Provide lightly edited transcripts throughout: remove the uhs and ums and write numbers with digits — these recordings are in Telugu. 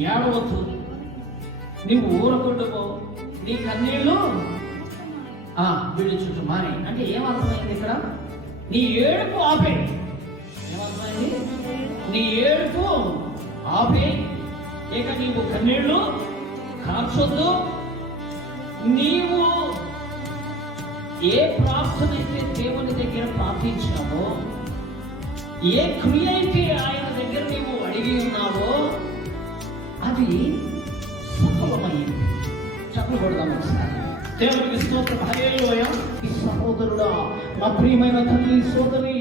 ఏడవద్దు, నీవు ఊరకుండుకో, నీ కన్నీళ్ళు విడుచుట మానే. అంటే ఏమర్థమైంది ఇక్కడ? నీ ఏడుపు ఆపే. ఏమర్థమైంది? నీ ఏడుపు ఆపే. ఇక నీవు కన్నీళ్ళు కార్చొద్దు. నీవు ఏ ప్రార్థన అయితే దేవుని దగ్గర ప్రార్థించినావో, ఏ క్రియ అయితే ఆయన దగ్గర నీవు అడిగి ఉన్నావో అది సఫలమైంది. చెప్పకూడదాం ఒకసారి. దేవునికి స్తోత్రం. హల్లెలూయా. ఈ సహోదరుడా, నా ప్రియమైన తల్లి, సోదరి,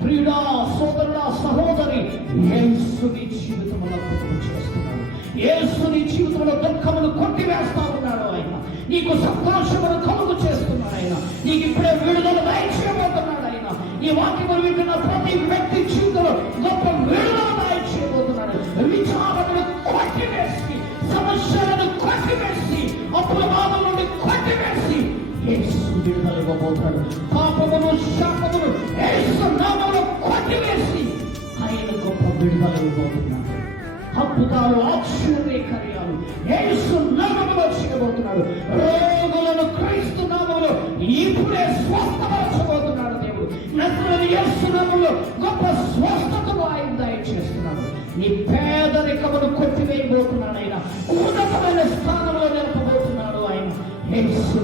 ప్రియుడా, సోదరుడా, సహోదరి, యేసుని జీవితంలో అద్భుతం చేస్తున్నాడు. యేసుని జీవితంలో దుఃఖమును కొట్టివేస్తా ఉన్నాడు ఆయన. నీకు సంతోషమును కలుగు చేస్తున్నాడు ఆయన. నీకు ఇప్పుడే విడుదల దయచేయబోతున్నాడు ఆయన. ఈ వాక్యములు వింటున్న ప్రతి వ్యక్తి జీవితంలో గొప్ప విడుదల దయచేయబోతున్నాడు. విచారణను కొట్టివేసి, సమస్యలను కొట్టివేసి, అప్రమాదం నుండి కొట్టివేసి యేసు విడుదల ఇవ్వబోతున్నాడు. పాపమును, శాపమును యేసు నామములో కొట్టివేసి ఆయన గొప్ప విడుదల ఇవ్వబోతున్నాడు. అద్భుతాలు, ఆశ్చర్య కార్యాలు యేసు నామములో చేయబోతున్నాడు. రోగులను క్రీస్తు నామములో ఇప్పుడే స్వస్థపరచబోతున్నాడు దేవుడు. నజరేయుడైన యేసు నామములో గొప్ప స్వస్థతను ఆయన దయచేస్తున్నాడు. నీ